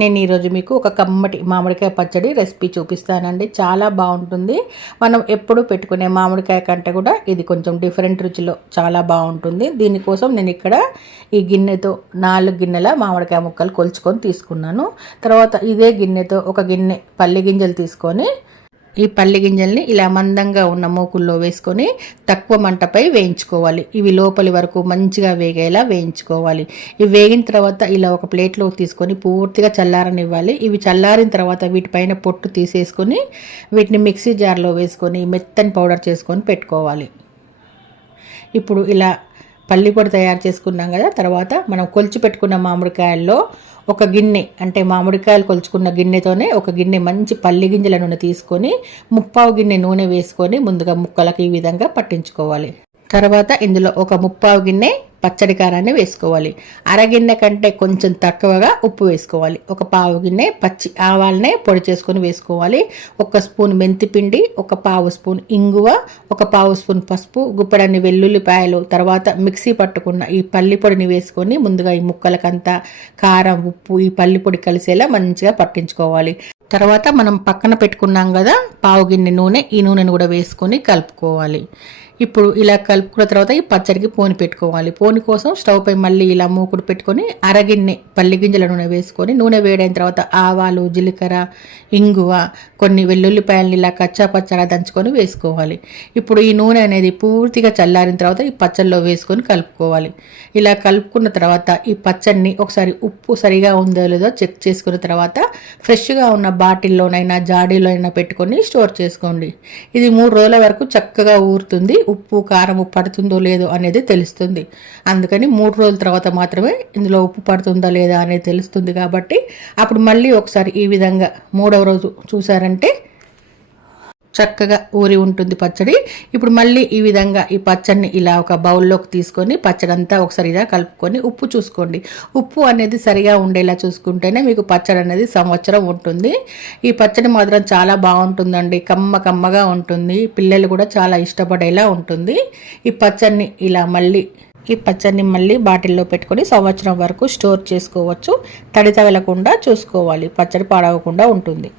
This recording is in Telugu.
నేను ఈరోజు మీకు ఒక కమ్మటి మామిడికాయ పచ్చడి రెసిపీ చూపిస్తానండి. చాలా బాగుంటుంది. మనం ఎప్పుడు పెట్టుకునే మామిడికాయ కంటే కూడా ఇది కొంచెం డిఫరెంట్ రుచిలో చాలా బాగుంటుంది. దీనికోసం నేను ఇక్కడ ఈ గిన్నెతో నాలుగు గిన్నెల మామిడికాయ ముక్కలు కొలుచుకొని తీసుకున్నాను. తర్వాత ఇదే గిన్నెతో ఒక గిన్నె పల్లి గింజలు తీసుకొని ఈ పల్లి గింజల్ని ఇలా మందంగా ఉన్న మూకుల్లో వేసుకొని తక్కువ మంటపై వేయించుకోవాలి. ఇవి లోపలి వరకు మంచిగా వేగేలా వేయించుకోవాలి. ఇవి వేగిన తర్వాత ఇలా ఒక ప్లేట్లో తీసుకొని పూర్తిగా చల్లారనివ్వాలి. ఇవి చల్లారిన తర్వాత వీటిపైన పొట్టు తీసేసుకొని వీటిని మిక్సీ జార్లో వేసుకొని మెత్తని పౌడర్ చేసుకొని పెట్టుకోవాలి. ఇప్పుడు ఇలా పల్లి పొడి తయారు చేసుకున్నాం కదా తర్వాత మనం కొలిచి పెట్టుకున్న మామిడికాయల్లో ఒక గిన్నె అంటే మామిడికాయలు కొలుచుకున్న గిన్నెతోనే ఒక గిన్నె మంచి పల్లి గింజల నూనె తీసుకొని ముప్పావు గిన్నె నూనె వేసుకొని ముందుగా ముక్కలకి ఈ విధంగా పట్టించుకోవాలి. తర్వాత ఇందులో ఒక ముప్పావు గిన్నె పచ్చడి కారాన్ని వేసుకోవాలి. అరగిన్నె కంటే కొంచెం తక్కువగా ఉప్పు వేసుకోవాలి. ఒక పావు గిన్నె పచ్చి ఆవాలనే పొడి చేసుకొని వేసుకోవాలి. ఒక స్పూన్ మెంతిపిండి ఒక పావు స్పూన్ ఇంగువ ఒక పావు స్పూన్ పసుపు గుప్పడన్ని వెల్లుల్లిపాయలు తర్వాత మిక్సీ పట్టుకున్న ఈ పల్లి పొడిని వేసుకొని ముందుగా ఈ ముక్కలకంతా కారం ఉప్పు ఈ పల్లి పొడి కలిసేలా మంచిగా పట్టించుకోవాలి. తర్వాత మనం పక్కన పెట్టుకున్నాం కదా పావు గిన్నె నూనె ఈ నూనెను కూడా వేసుకొని కలుపుకోవాలి. ఇప్పుడు ఇలా కలుపుకున్న తర్వాత ఈ పచ్చడికి పోని పెట్టుకోవాలి. పోని కోసం స్టవ్ పై మళ్ళీ ఇలా మూకుడు పెట్టుకొని అరగిన్నె పల్లి గింజల నూనె వేసుకొని నూనె వేడైన తర్వాత ఆవాలు జీలకర్ర ఇంగువ కొన్ని వెల్లుల్లిపాయలని ఇలా కచ్చా పచ్చగా దంచుకొని వేసుకోవాలి. ఇప్పుడు ఈ నూనె అనేది పూర్తిగా చల్లారిన తర్వాత ఈ పచ్చడిలో వేసుకొని కలుపుకోవాలి. ఇలా కలుపుకున్న తర్వాత ఈ పచ్చడిని ఒకసారి ఉప్పు సరిగా ఉందో లేదో చెక్ చేసుకున్న తర్వాత ఫ్రెష్గా ఉన్న బాటిల్లోనైనా జాడీలోనైనా పెట్టుకొని స్టోర్ చేసుకోండి. ఇది మూడు రోజుల వరకు చక్కగా ఊరుతుంది. ఉప్పు కారం పడుతుందో లేదో అనేది తెలుస్తుంది. అందుకని మూడు రోజుల తర్వాత మాత్రమే ఇందులో ఉప్పు పడుతుందా లేదా అనేది తెలుస్తుంది కాబట్టి అప్పుడు మళ్ళీ ఒకసారి ఈ విధంగా మూడవ రోజు చూసారంటే చక్కగా ఊరి ఉంటుంది పచ్చడి. ఇప్పుడు మళ్ళీ ఈ విధంగా ఈ పచ్చడిని ఇలా ఒక బౌల్లోకి తీసుకొని పచ్చడి అంతా ఒకసారి ఇలా కలుపుకొని ఉప్పు చూసుకోండి. ఉప్పు అనేది సరిగా ఉండేలా చూసుకుంటేనే మీకు పచ్చడి అనేది సంవత్సరం ఉంటుంది. ఈ పచ్చడి మాత్రం చాలా బాగుంటుందండి. కమ్మ కమ్మగా ఉంటుంది. పిల్లలు కూడా చాలా ఇష్టపడేలా ఉంటుంది. ఈ పచ్చడిని ఇలా మళ్ళీ ఈ పచ్చడిని మళ్ళీ బాటిల్లో పెట్టుకొని సంవత్సరం వరకు స్టోర్ చేసుకోవచ్చు. తడి తగలకుండా చూసుకోవాలి. పచ్చడి పాడవకుండా ఉంటుంది.